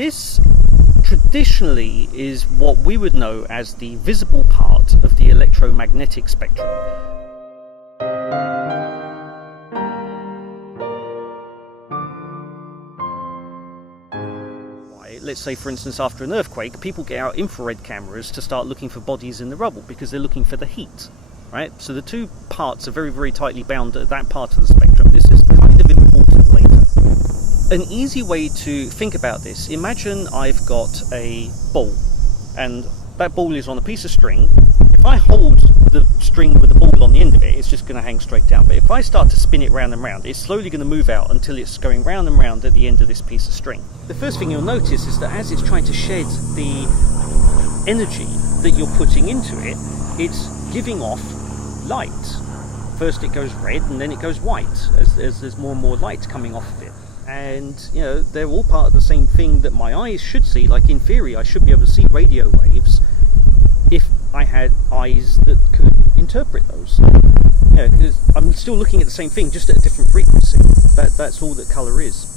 This traditionally is what we would know as the visible part of the electromagnetic spectrum. Let's say, for instance, after an earthquake, people get out infrared cameras to start looking for bodies in the rubble because they're looking for the heat, right? So the two parts are very, very tightly bound at that part of the spectrum. This is kind of important later. An easy way to think about this, imagine I've got a ball, and that ball is on a piece of string. If I hold the string with the ball on the end of it, it's just going to hang straight down. But if I start to spin it round and round, it's slowly going to move out until it's going round and round at the end of this piece of string. The first thing you'll notice is that as it's trying to shed the energy that you're putting into it, it's giving off light. First it goes red and then it goes white as there's more and more light coming off of it. And, you know, they're all part of the same thing that my eyes should see. Like, in theory, I should be able to see radio waves if I had eyes that could interpret those. You know, because I'm still looking at the same thing, just at a different frequency. That's all that colour is.